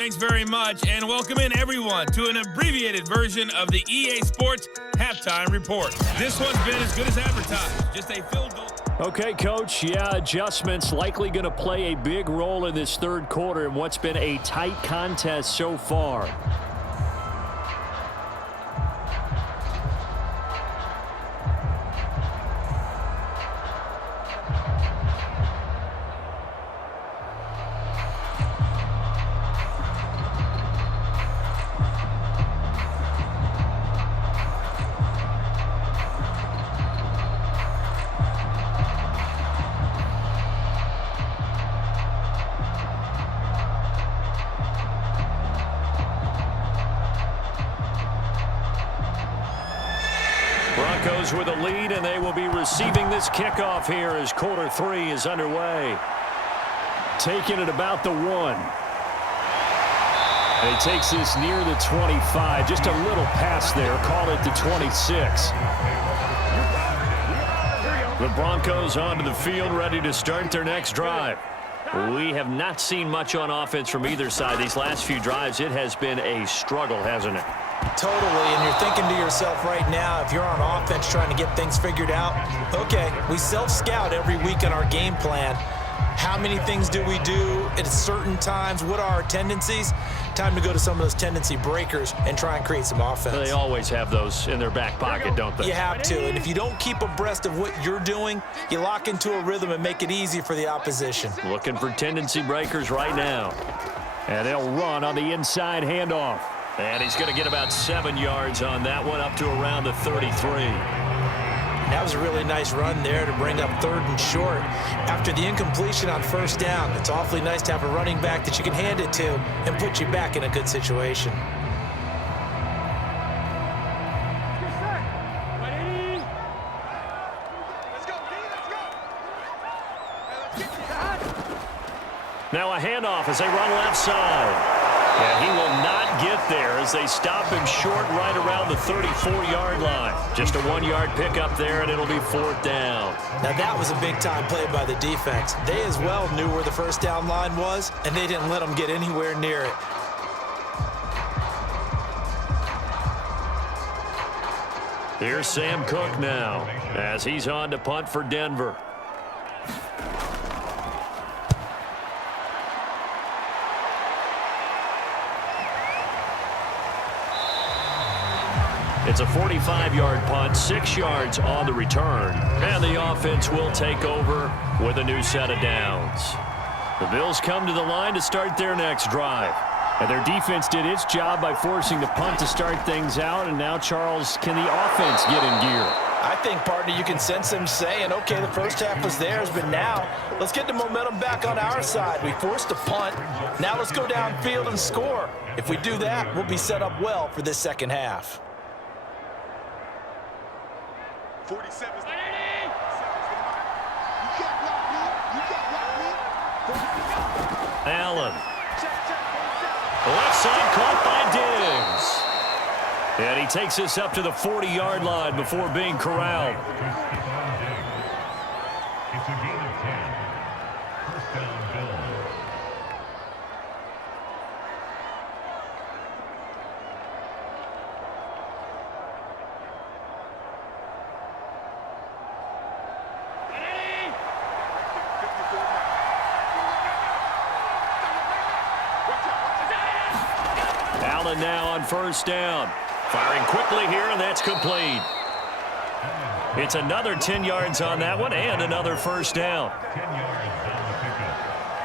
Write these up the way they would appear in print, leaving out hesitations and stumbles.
Thanks very much, and welcome in everyone to an abbreviated version of the EA Sports Halftime Report. This one's been as good as advertised, just a field goal. Okay, Coach, adjustments likely going to play a big role in this third quarter in what's been a tight contest so far. Broncos with a lead, and they will be receiving this kickoff here as quarter 3 is underway. Taking it about the 1. And he takes this near the 25. Just a little pass there. Call it the 26. The Broncos onto the field, ready to start their next drive. We have not seen much on offense from either side. These last few drives, it has been a struggle, hasn't it? Totally, and you're thinking to yourself right now, if you're on offense trying to get things figured out, okay, we self-scout every week in our game plan. How many things do we do at certain times? What are our tendencies? Time to go to some of those tendency breakers and try and create some offense. They always have those in their back pocket, don't they? You have to, and if you don't keep abreast of what you're doing, you lock into a rhythm and make it easy for the opposition. Looking for tendency breakers right now. And they'll run on the inside handoff. And he's going to get about 7 yards on that one, up to around the 33. That was a really nice run there to bring up 3rd and short. After the incompletion on 1st down, it's awfully nice to have a running back that you can hand it to and put you back in a good situation. Now a handoff as they run left side. And he will not get there as they stop him short right around the 34-yard line. Just a 1-yard pickup there, and it'll be 4th down. Now that was a big-time play by the defense. They as well knew where the 1st down line was, and they didn't let them get anywhere near it. Here's Sam Cook now as he's on to punt for Denver. It's a 45-yard punt, 6 yards on the return. And the offense will take over with a new set of downs. The Bills come to the line to start their next drive. And their defense did its job by forcing the punt to start things out. And now, Charles, can the offense get in gear? I think, partner, you can sense them saying, okay, the first half was theirs, but now let's get the momentum back on our side. We forced a punt. Now let's go downfield and score. If we do that, we'll be set up well for this second half. 47. Allen. Left side caught by Diggs. And he takes this up to the 40-yard line before being corralled. It's a gain of 10. First down, Bills. Allen now on 1st down. Firing quickly here, and that's complete. It's another 10 yards on that one and another 1st down. 10 yards on the pickup.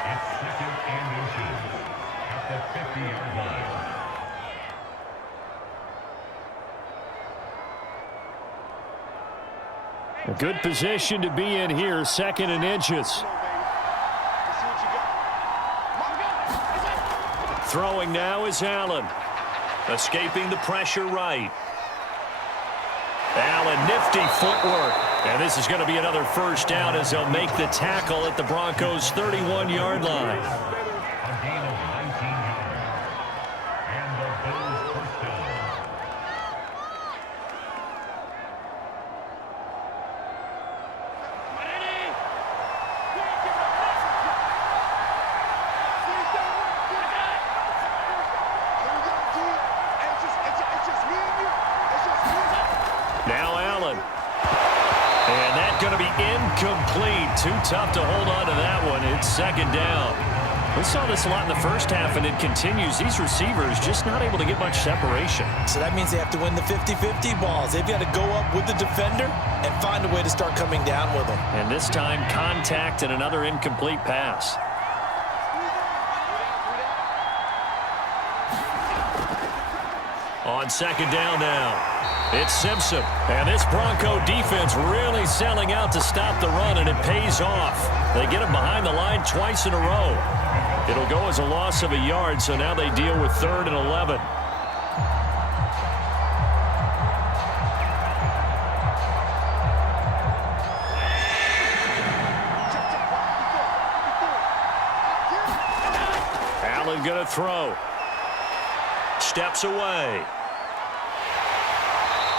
It's 2nd and inches at the 50-yard line. A good position to be in here, 2nd and inches. Throwing now is Allen. Escaping the pressure right. Allen, nifty footwork. And this is going to be another 1st down as they'll make the tackle at the Broncos' 31-yard line. A gain of 19 yards. And the Bills' 1st down. going to be incomplete. Too tough to hold on to that one. It's second down. We saw this a lot in the first half, and it continues. These receivers just not able to get much separation. So that means they have to win the 50-50 balls. They've got to go up with the defender and find a way to start coming down with them. And this time, contact and another incomplete pass. On second down now, it's Simpson. And this Bronco defense really selling out to stop the run, and it pays off. They get him behind the line twice in a row. It'll go as a loss of a yard, so now they deal with 3rd and 11. Allen going to throw. Steps away.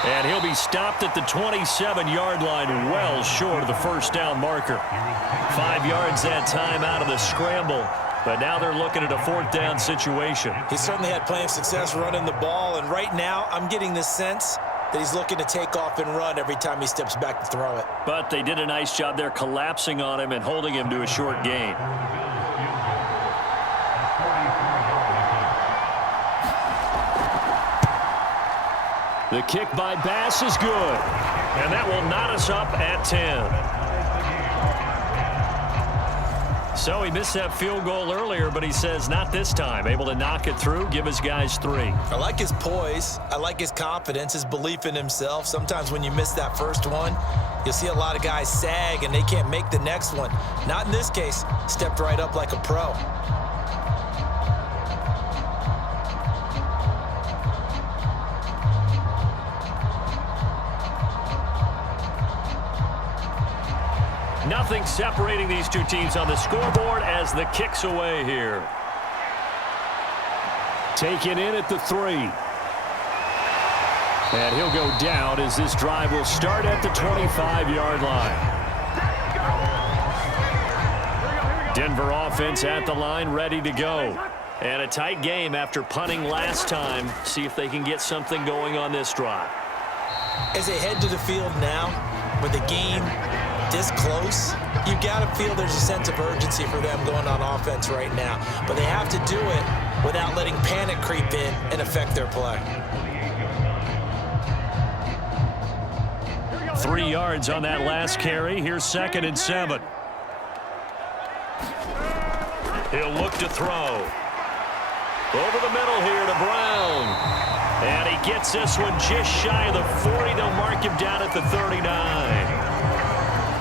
And he'll be stopped at the 27-yard line, well short of the first down marker. 5 yards that time out of the scramble. But now they're looking at a 4th down situation. He certainly had plenty of success running the ball, and right now I'm getting the sense that he's looking to take off and run every time he steps back to throw it. But they did a nice job there collapsing on him and holding him to a short gain. The kick by Bass is good, and that will knot us up at 10. So he missed that field goal earlier, but he says not this time. Able to knock it through, give his guys 3. I like his poise. I like his confidence, his belief in himself. Sometimes when you miss that first one, you'll see a lot of guys sag and they can't make the next one. Not in this case. Stepped right up like a pro. Nothing separating these two teams on the scoreboard as the kick's away here. Taken in at the 3. And he'll go down as this drive will start at the 25-yard line. Denver offense at the line, ready to go. And a tight game after punting last time. See if they can get something going on this drive. As they head to the field now, with the game this close, you got to feel there's a sense of urgency for them going on offense right now. But they have to do it without letting panic creep in and affect their play. 3 yards on that last carry. Here's 2nd and 7. He'll look to throw. Over the middle here to Brown. And he gets this one just shy of the 40. They'll mark him down at the 39.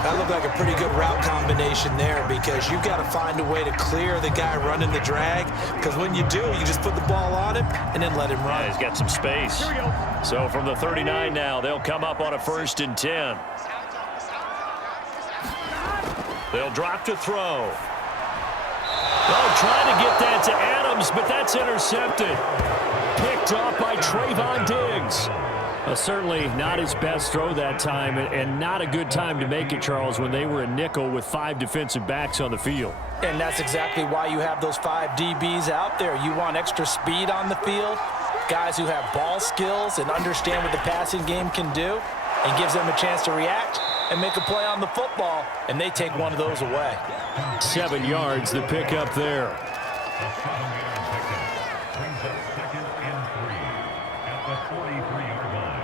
That looked like a pretty good route combination there, because you've got to find a way to clear the guy running the drag, because when you do, you just put the ball on him and then let him run. Yeah, he's got some space. So from the 39 now, they'll come up on a 1st and 10. They'll drop to throw. Oh, trying to get that to Adams, but that's intercepted. Picked off by Trayvon Diggs. Certainly not his best throw that time, and not a good time to make it, Charles, when they were a nickel with 5 defensive backs on the field. And that's exactly why you have those 5 DBs out there. You want extra speed on the field, guys who have ball skills and understand what the passing game can do, and gives them a chance to react and make a play on the football, and they take one of those away. 7 yards, the pickup there. A 7-yard pickup brings up 2nd and 3 at the 43-yard line.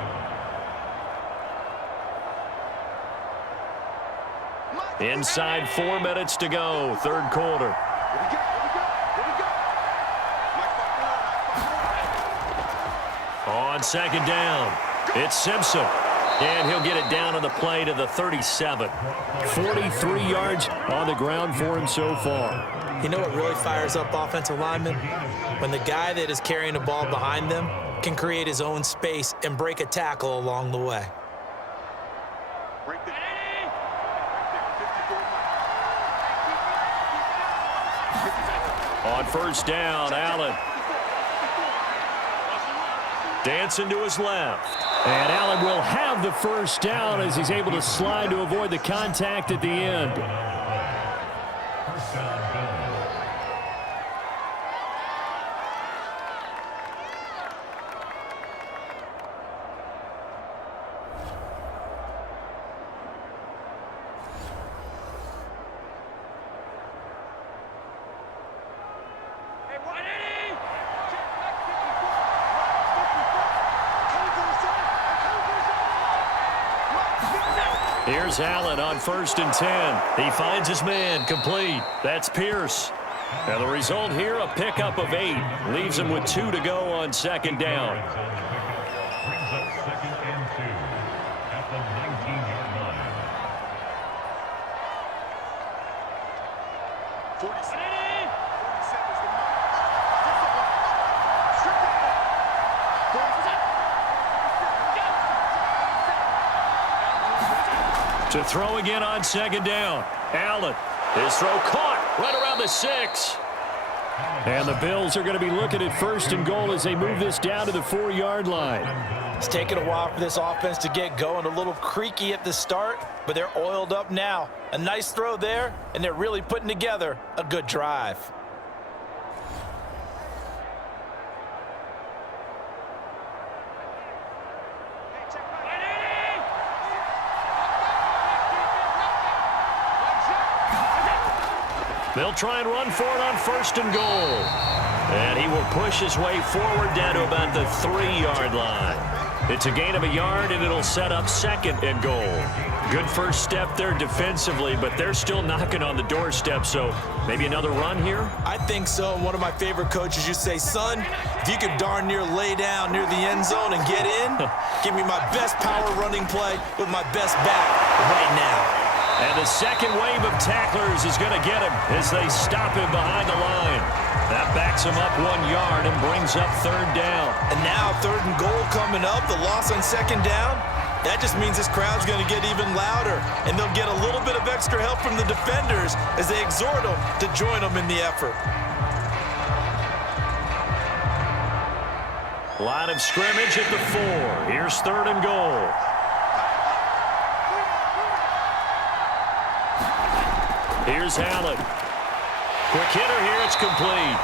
Inside 4 minutes to go, 3rd quarter. On 2nd down, it's Simpson. And he'll get it down on the play to the 37. 43 yards on the ground for him so far. You know what really fires up offensive linemen? When the guy that is carrying the ball behind them can create his own space and break a tackle along the way. On 1st down, Allen. Dancing to his left. And Allen will have the 1st down as he's able to slide to avoid the contact at the end. First down, Bills. Here's Allen on 1st and 10. He finds his man, complete. That's Pierce. And the result here, a pickup of 8. Leaves him with 2 to go on 2nd down. Brings up 2nd and 2 at the 19-yard line. 47 is To throw again on 2nd down. Allen. His throw caught right around the 6. And the Bills are going to be looking at 1st and goal as they move this down to the 4-yard line. It's taken a while for this offense to get going. A little creaky at the start, but they're oiled up now. A nice throw there, and they're really putting together a good drive. They'll try and run for it on 1st and goal. And he will push his way forward down to about the 3-yard line. It's a gain of a yard, and it'll set up 2nd and goal. Good first step there defensively, but they're still knocking on the doorstep, so maybe another run here? I think so. One of my favorite coaches used to say, son, if you could darn near lay down near the end zone and get in, give me my best power running play with my best back right now. And the second wave of tacklers is going to get him as they stop him behind the line. That backs him up 1 yard and brings up 3rd down. And now 3rd and goal coming up, the loss on 2nd down. That just means this crowd's going to get even louder, and they'll get a little bit of extra help from the defenders as they exhort them to join them in the effort. Line of scrimmage at the 4. Here's 3rd and goal. Here's Allen. Quick hitter here, it's complete.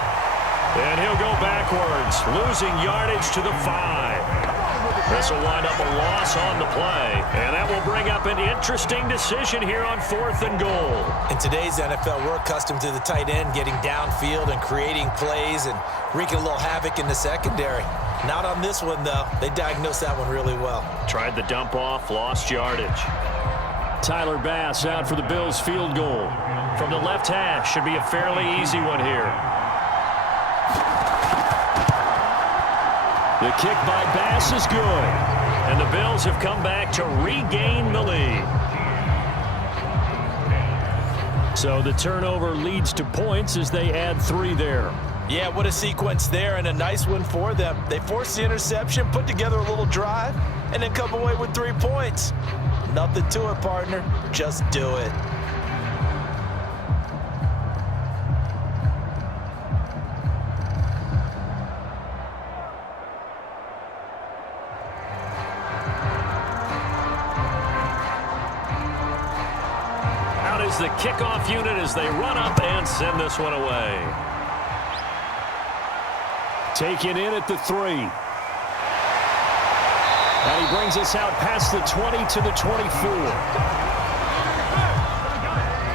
And he'll go backwards, losing yardage to the 5. This will wind up a loss on the play. And that will bring up an interesting decision here on 4th and goal. In today's NFL, we're accustomed to the tight end getting downfield and creating plays and wreaking a little havoc in the secondary. Not on this one, though. They diagnosed that one really well. Tried the dump off, lost yardage. Tyler Bass out for the Bills field goal. From the left hash, should be a fairly easy one here. The kick by Bass is good. And the Bills have come back to regain the lead. So the turnover leads to points as they add 3 there. Yeah, what a sequence there, and a nice one for them. They forced the interception, put together a little drive, and then come away with 3 points. Nothing to it, partner. Just do it. Out is the kickoff unit as they run up and send this one away. Taken in at the 3. And he brings us out past the 20 to the 24.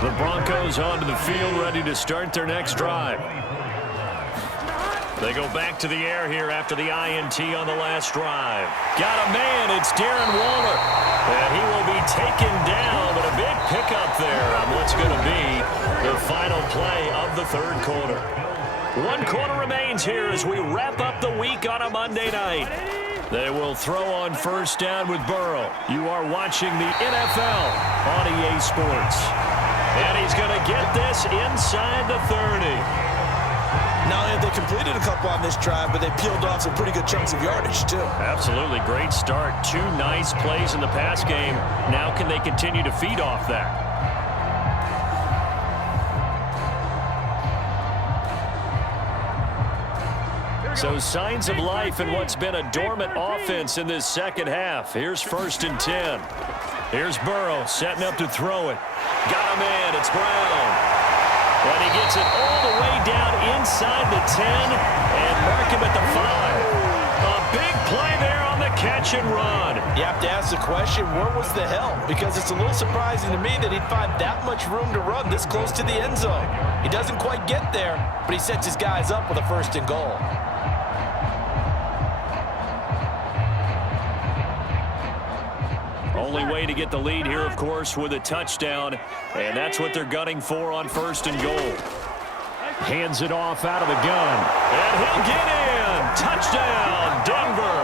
The Broncos onto the field, ready to start their next drive. They go back to the air here after the INT on the last drive. Got a man, it's Darren Waller. And he will be taken down, but a big pickup there on what's going to be the final play of the 3rd quarter. 1 quarter remains here as we wrap up the week on a Monday night. They will throw on 1st down with Burrow. You are watching the NFL on EA Sports. And he's going to get this inside the 30. Not only have they completed a couple on this drive, but they peeled off some pretty good chunks of yardage, too. Absolutely. Great start. 2 nice plays in the pass game. Now can they continue to feed off that? So signs of life in what's been a dormant offense in this second half. Here's 1st and 10. Here's Burrow setting up to throw it. Got a man. It's Brown. And he gets it all the way down inside the 10 and mark him at the 5. A big play there on the catch and run. You have to ask the question, where was the help? Because it's a little surprising to me that he'd find that much room to run this close to the end zone. He doesn't quite get there, but he sets his guys up with a 1st and goal. Only way to get the lead here, of course, with a touchdown, and that's what they're gunning for on 1st and goal. Hands it off out of the gun, and he'll get in. Touchdown, Denver.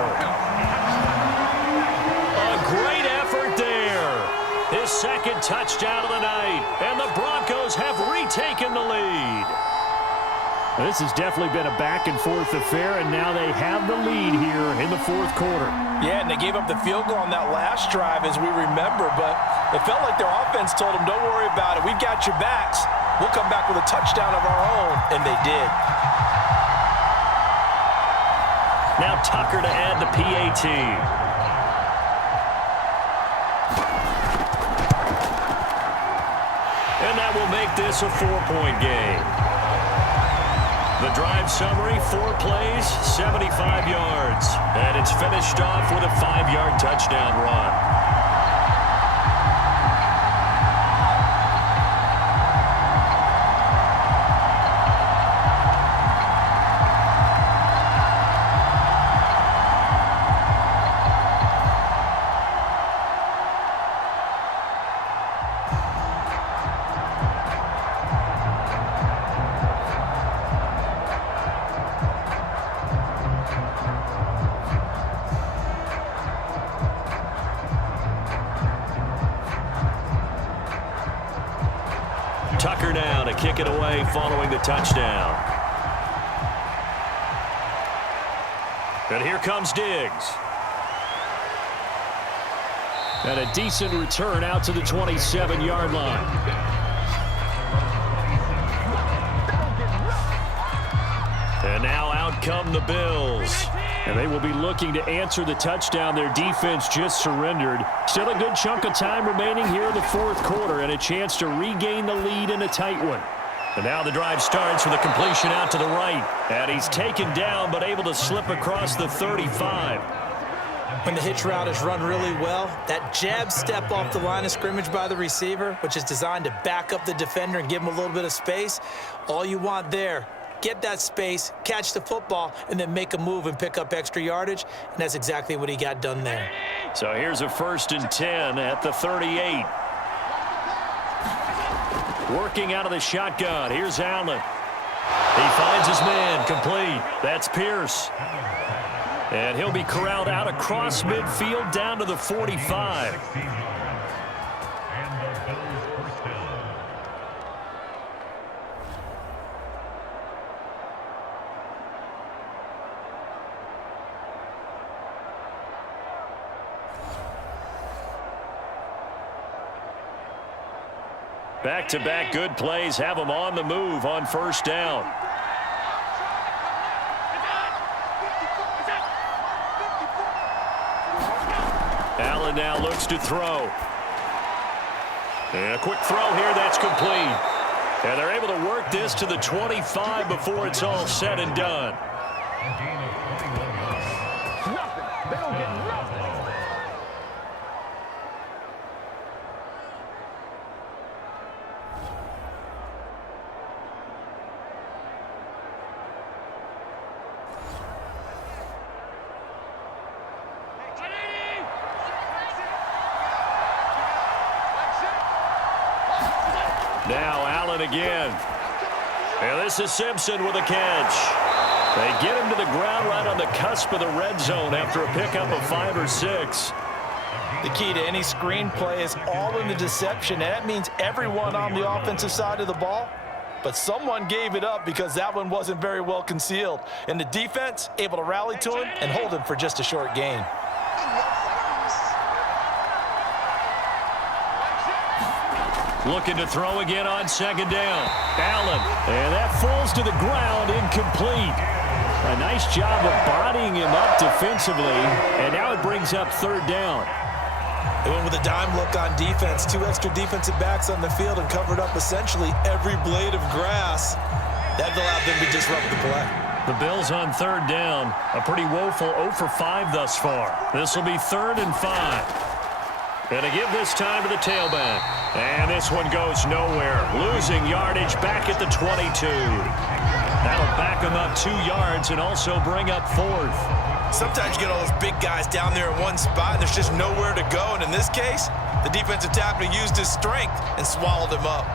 A great effort there. His 2nd touchdown of the night, and the Broncos have retaken the lead. This has definitely been a back-and-forth affair, and now they have the lead here in the 4th quarter. Yeah, and they gave up the field goal on that last drive, as we remember, but it felt like their offense told them, don't worry about it. We've got your backs. We'll come back with a touchdown of our own, and they did. Now Tucker to add the PAT. And that will make this a 4-point game. The drive summary, 4 plays, 75 yards. And it's finished off with a 5-yard touchdown run. Tucker now to kick it away following the touchdown. And here comes Diggs. And a decent return out to the 27-yard line. And now out come the Bills. And they will be looking to answer the touchdown their defense just surrendered. Still a good chunk of time remaining here in the 4th quarter and a chance to regain the lead in a tight one. And now the drive starts with a completion out to the right. And he's taken down but able to slip across the 35. When the hitch route is run really well, that jab step off the line of scrimmage by the receiver, which is designed to back up the defender and give him a little bit of space, all you want there, get that space, catch the football, and then make a move and pick up extra yardage, and that's exactly what he got done there. So here's a 1st and 10 at the 38. Working out of the shotgun. Here's Allen. He finds his man complete. That's Pierce. And he'll be corralled out across midfield down to the 45. Back-to-back good plays have them on the move on 1st down. Allen now looks to throw. And a quick throw here that's complete. And they're able to work this to the 25 before it's all said and done. Now Allen again. And this is Simpson with a catch. They get him to the ground right on the cusp of the red zone after a pickup of 5 or 6. The key to any screen play is all in the deception, and that means everyone on the offensive side of the ball. But someone gave it up because that one wasn't very well concealed. And the defense able to rally to him and hold him for just a short gain. Looking to throw again on 2nd down. Allen. And that falls to the ground, incomplete. A nice job of bodying him up defensively. And now it brings up 3rd down. They went with a dime look on defense. 2 extra defensive backs on the field and covered up essentially every blade of grass. That allowed them to disrupt the play. The Bills on 3rd down. A pretty woeful 0 for 5 thus far. This will be 3rd and 5. And to give this time to the tailback. And this one goes nowhere. Losing yardage back at the 22. That'll back them up 2 yards and also bring up 4th. Sometimes you get all those big guys down there in one spot, and there's just nowhere to go. And in this case, the defensive tackle used his strength and swallowed him up.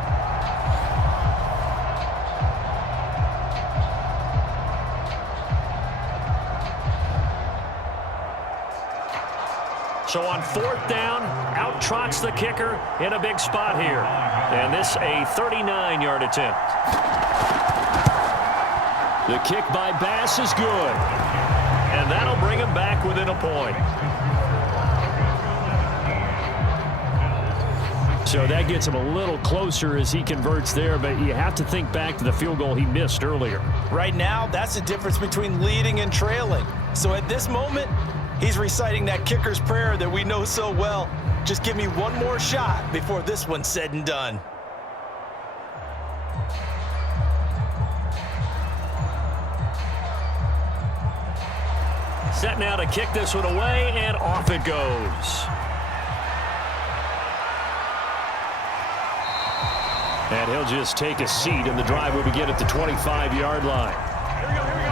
So on 4th down, out trots the kicker in a big spot here. And this a 39-yard attempt. The kick by Bass is good. And that'll bring him back within a point. So that gets him a little closer as he converts there, but you have to think back to the field goal he missed earlier. Right now, that's the difference between leading and trailing. So at this moment, he's reciting that kicker's prayer that we know so well. Just give me one more shot before this one's said and done. Set now to kick this one away, and off it goes. And he'll just take a seat, and the drive will begin at the 25-yard line.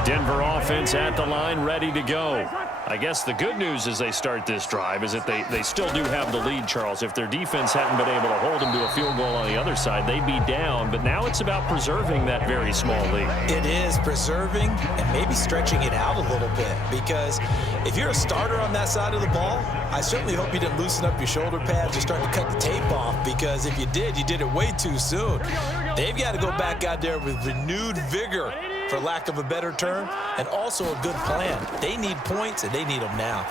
Denver offense at the line, ready to go. I guess the good news as they start this drive is that they still do have the lead, Charles. If their defense hadn't been able to hold them to a field goal on the other side, they'd be down. But now it's about preserving that very small lead. It is preserving and maybe stretching it out a little bit, because if you're a starter on that side of the ball, I certainly hope you didn't loosen up your shoulder pads or start to cut the tape off, because if you did it way too soon. They've got to go back out there with renewed vigor, for lack of a better term, and also a good plan. They need points, and they need them now.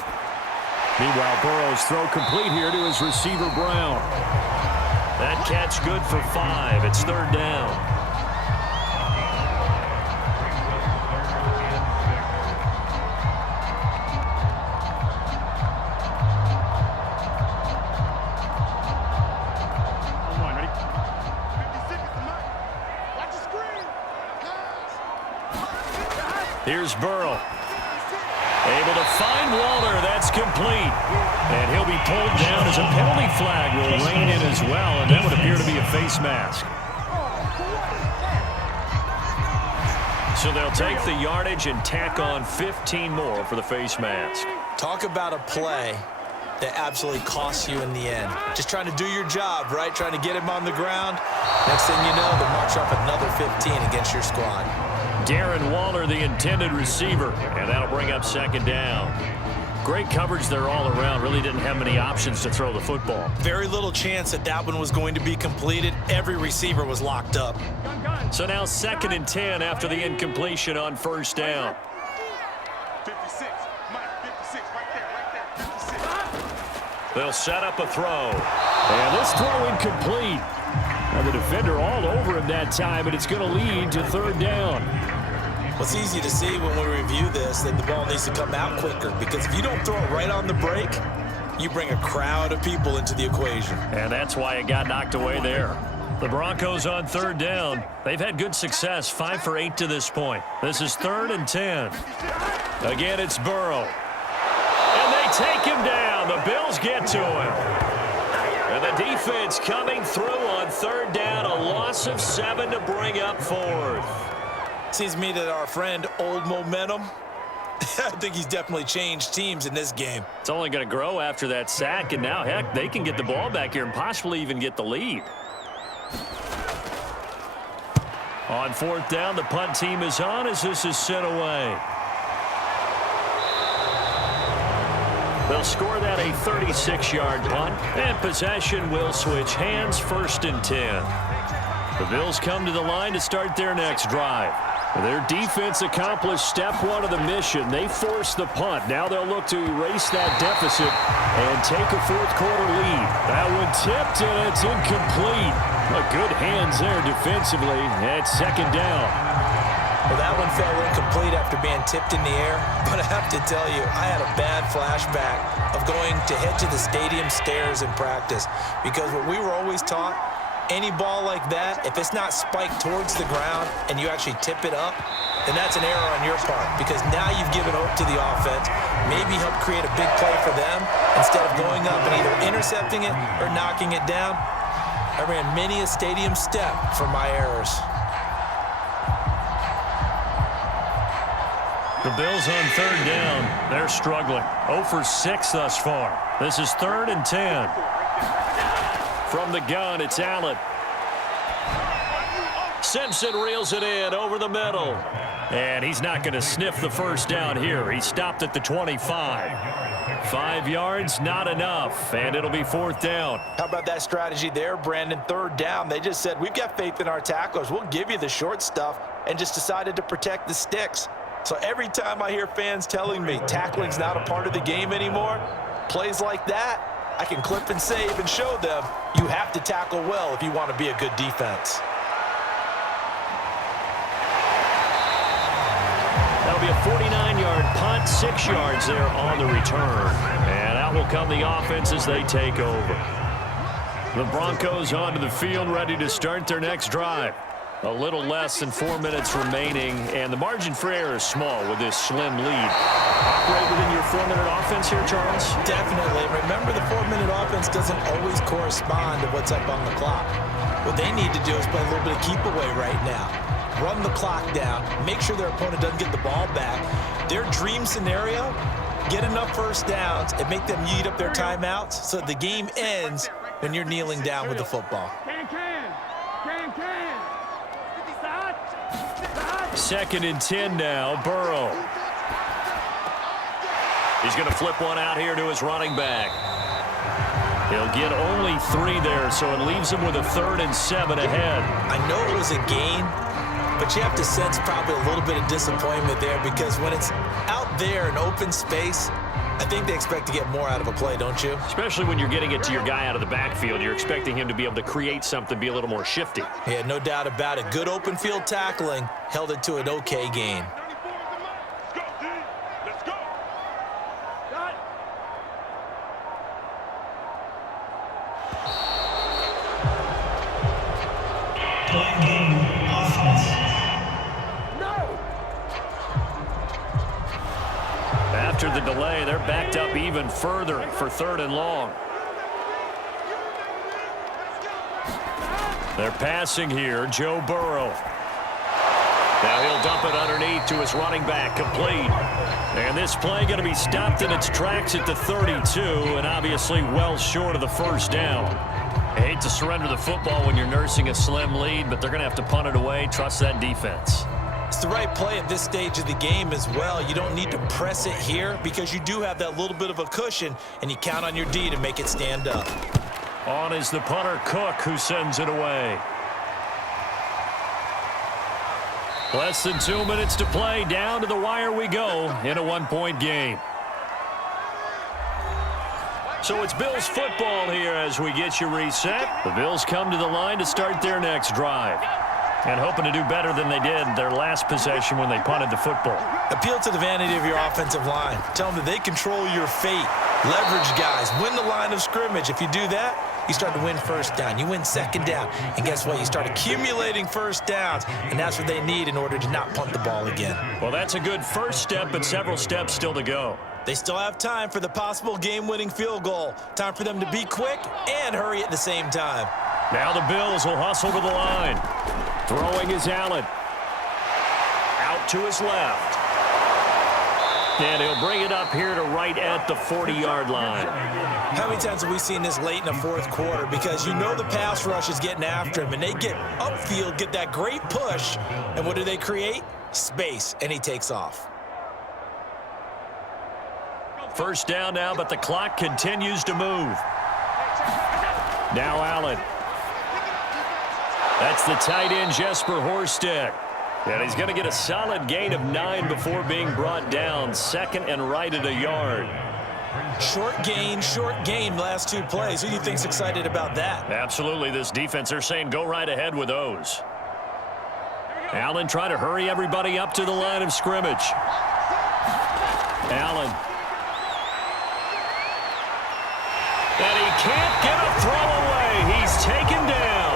Meanwhile, Burrow's throw complete here to his receiver, Brown. That catch good for 5. It's 3rd down. Here's Burrow. Able to find Waller. That's complete. And he'll be pulled down as a penalty flag will rein in as well. And that would appear to be a face mask. So they'll take the yardage and tack on 15 more for the face mask. Talk about a play that absolutely costs you in the end. Just trying to do your job, right? Trying to get him on the ground. Next thing you know, they'll march off another 15 against your squad. Darren Waller, the intended receiver, and that'll bring up 2nd down. Great coverage there all around. Really didn't have many options to throw the football. Very little chance that one was going to be completed. Every receiver was locked up. So now 2nd and 10 after the incompletion on 1st down. 56, Mike, 56, right there, 56. They'll set up a throw. And this throw incomplete. Now the defender all over him that time, but it's going to lead to 3rd down. Well, it's easy to see when we review this that the ball needs to come out quicker, because if you don't throw it right on the break, you bring a crowd of people into the equation. And that's why it got knocked away there. The Broncos on 3rd down. They've had good success, 5 for 8 to this point. This is 3rd and 10. Again, it's Burrow. And they take him down. The Bills get to him. And the defense coming through on 3rd down. A loss of 7 to bring up 4th. Seems to me that our friend Old Momentum, I think he's definitely changed teams in this game. It's only going to grow after that sack, and now, heck, they can get the ball back here and possibly even get the lead. On 4th down, the punt team is on as this is sent away. They'll score that a 36-yard punt, and possession will switch hands, 1st and 10. The Bills come to the line to start their next drive. Their defense accomplished step 1 of the mission. They forced the punt. Now they'll look to erase that deficit and take a 4th quarter lead. That one tipped, and it's incomplete. Good hands there defensively at 2nd down. Well, that one fell incomplete after being tipped in the air, but I have to tell you, I had a bad flashback of going to head to the stadium stairs in practice, because what we were always taught, any ball like that, if it's not spiked towards the ground and you actually tip it up, then that's an error on your part, because now you've given hope to the offense, maybe help create a big play for them instead of going up and either intercepting it or knocking it down. I ran many a stadium step for my errors. The Bills on third down. They're struggling. 0 for 6 thus far. This is 3rd and 10. From the gun, it's Allen. Simpson reels it in over the middle. And he's not going to sniff the first down here. He stopped at the 25. 5 yards, not enough. And it'll be 4th down. How about that strategy there, Brandon? 3rd down. They just said, we've got faith in our tacklers. We'll give you the short stuff, and just decided to protect the sticks. So every time I hear fans telling me tackling's not a part of the game anymore, plays like that, I can clip and save and show them you have to tackle well if you want to be a good defense. That'll be a 49-yard punt, 6 yards there on the return. And out will come the offense as they take over. The Broncos onto the field, ready to start their next drive. A little less than 4 minutes remaining, and the margin for error is small with this slim lead. Operate within your 4-minute offense here, Charles? Definitely. Remember, the 4-minute offense doesn't always correspond to what's up on the clock. What they need to do is play a little bit of keep away right now. Run the clock down, make sure their opponent doesn't get the ball back. Their dream scenario, get enough first downs and make them eat up their timeouts so the game ends when you're kneeling down with the football. Second and 10 now, Burrow. He's going to flip one out here to his running back. He'll get only 3 there, so it leaves him with a 3rd and 7 ahead. I know it was a gain, but you have to sense probably a little bit of disappointment there, because when it's out there in open space, I think they expect to get more out of a play, don't you? Especially when you're getting it to your guy out of the backfield. You're expecting him to be able to create something, be a little more shifty. Yeah, no doubt about it. Good open field tackling held it to an okay gain. Let's go. After the delay, they're backed up even further for 3rd and long. They're passing here, Joe Burrow. Now he'll dump it underneath to his running back, complete. And this play going to be stopped in its tracks at the 32, and obviously well short of the first down. I hate to surrender the football when you're nursing a slim lead, but they're going to have to punt it away. Trust that defense. It's the right play at this stage of the game as well. You don't need to press it here because you do have that little bit of a cushion, and you count on your D to make it stand up. On is the punter, Cook, who sends it away. Less than 2 minutes to play. Down to the wire we go in a 1-point game. So it's Bills football here as we get you reset. The Bills come to the line to start their next drive, and hoping to do better than they did their last possession when they punted the football. Appeal to the vanity of your offensive line. Tell them that they control your fate. Leverage guys. Win the line of scrimmage. If you do that, you start to win first down. You win second down. And guess what? You start accumulating first downs, and that's what they need in order to not punt the ball again. Well, that's a good first step, but several steps still to go. They still have time for the possible game-winning field goal. Time for them to be quick and hurry at the same time. Now the Bills will hustle to the line. Throwing is Allen. Out to his left. And he'll bring it up here to right at the 40-yard line. How many times have we seen this late in the fourth quarter? Because you know the pass rush is getting after him, and they get upfield, get that great push, and what do they create? Space, and he takes off. First down now, but the clock continues to move. Now Allen. That's the tight end, Jesper Horsted. And he's going to get a solid gain of 9 before being brought down. Second and right at a yard. Short gain last 2 plays. Who do you think's excited about that? Absolutely. This defense, they're saying go right ahead with those. Allen trying to hurry everybody up to the line of scrimmage. Allen. And he can't get a throw away. He's taken down.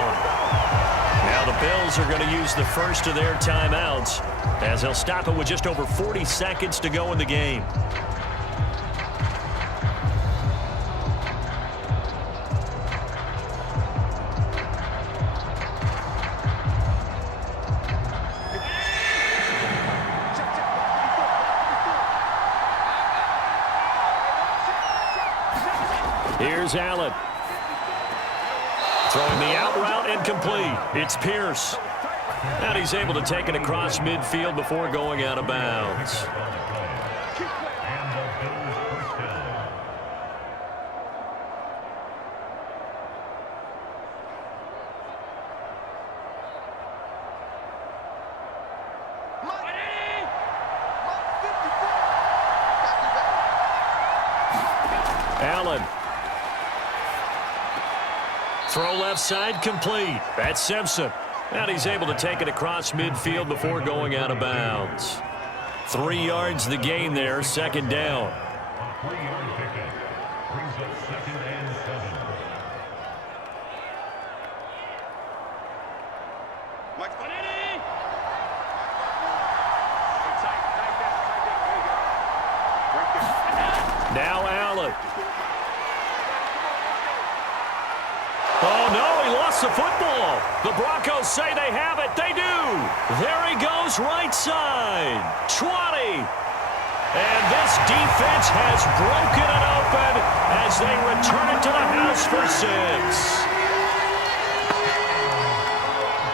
Now the Bills are going to use the first of their timeouts as they'll stop it with just over 40 seconds to go in the game. Here's Allen. Throwing the out route and complete. It's Pierce. And he's able to take it across midfield before going out of bounds. Allen. Throw left side complete. That's Simpson. And he's able to take it across midfield before going out of bounds. 3 yards the gain there, second down. A 3-yard pickup brings up 2nd and 7. Now Allen. Oh, no, he lost the football. The Broncos say they have it. They do. There he goes, right side. 20. And this defense has broken it open as they return it to the house for 6.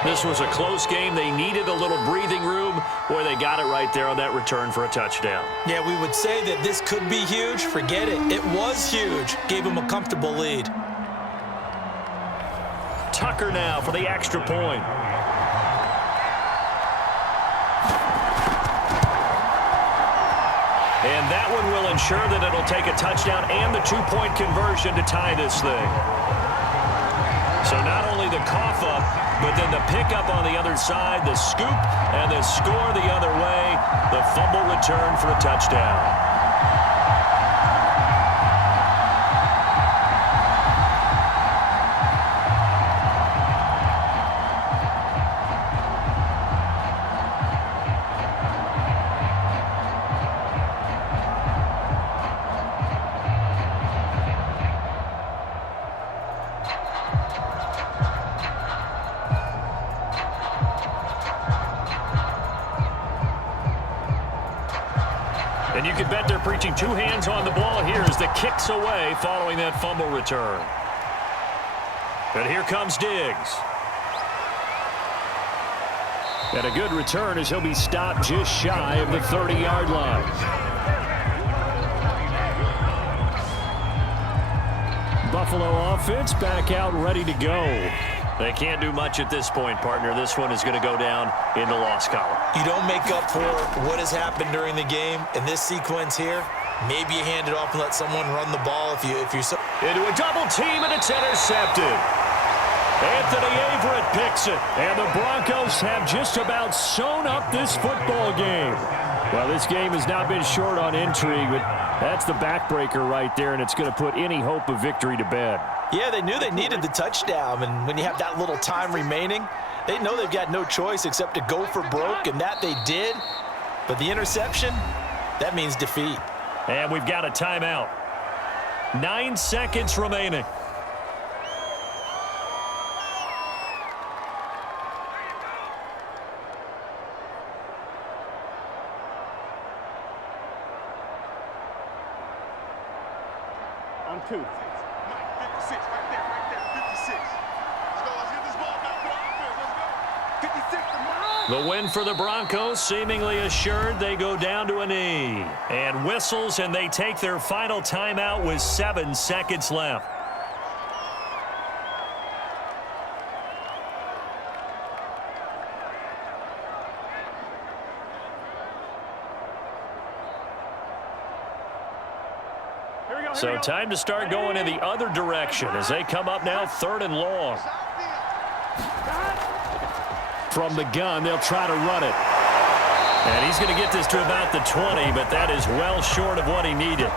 This was a close game. They needed a little breathing room. Boy, they got it right there on that return for a touchdown. Yeah, we would say that this could be huge. Forget it. It was huge. Gave him a comfortable lead. Tucker now for the extra point. And that one will ensure that it'll take a touchdown and the 2-point conversion to tie this thing. So not only the cough up, but then the pickup on the other side, the scoop, and the score the other way, the fumble return for a touchdown. And you can bet they're preaching 2 hands on the ball here as the kick's away following that fumble return. But here comes Diggs. And a good return as he'll be stopped just shy of the 30-yard line. Buffalo offense back out ready to go. They can't do much at this point, partner. This one is going to go down in the loss column. You don't make up for what has happened during the game. In this sequence here, maybe you hand it off and let someone run the ball if you're so. Into a double team, and it's intercepted. Anthony Averett picks it, and the Broncos have just about sewn up this football game. Well, this game has not been short on intrigue, but that's the backbreaker right there, and it's going to put any hope of victory to bed. Yeah, they knew they needed the touchdown, and when you have that little time remaining, they know they've got no choice except to go for broke, and that they did. But the interception, that means defeat. And we've got a timeout. 9 seconds remaining. On 2. Mike, 56, right there, 56. Let's get this ball back to our offense. Let's go. 56 to Mike. The win for the Broncos seemingly assured. They go down to a knee. And whistles, and they take their final timeout with 7 seconds left. So time to start going in the other direction as they come up now 3rd and long. From the gun, they'll try to run it. And he's going to get this to about the 20, but that is well short of what he needed.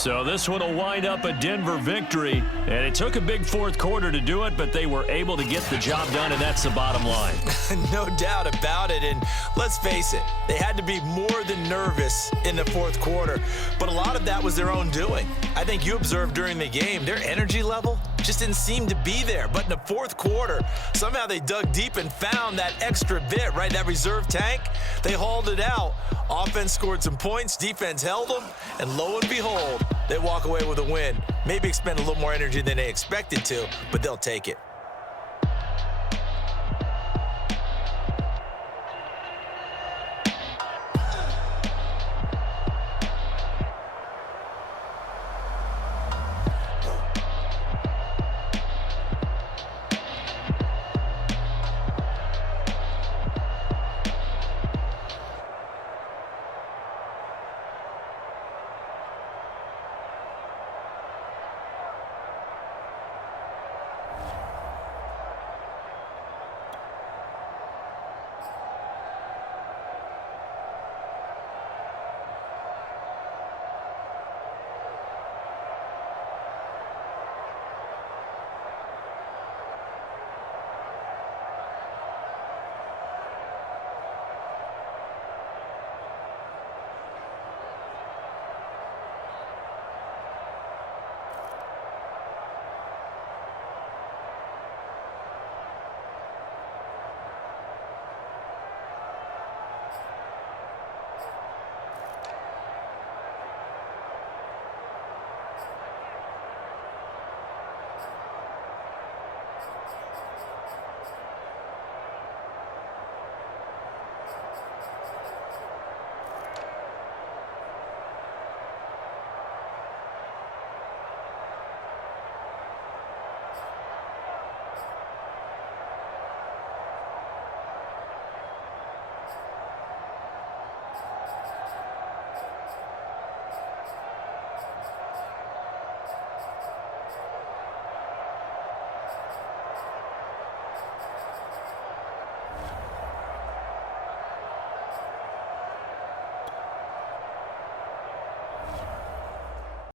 So this one will wind up a Denver victory, and it took a big fourth quarter to do it, but they were able to get the job done, and that's the bottom line. No doubt about it, and let's face it, they had to be more than nervous in the fourth quarter, but a lot of that was their own doing. I think you observed during the game, their energy level just didn't seem to be there, but in the fourth quarter, somehow they dug deep and found that extra bit, right, that reserve tank. They hauled it out. Offense scored some points, defense held them, and lo and behold, they walk away with a win. Maybe expend a little more energy than they expected to, but they'll take it.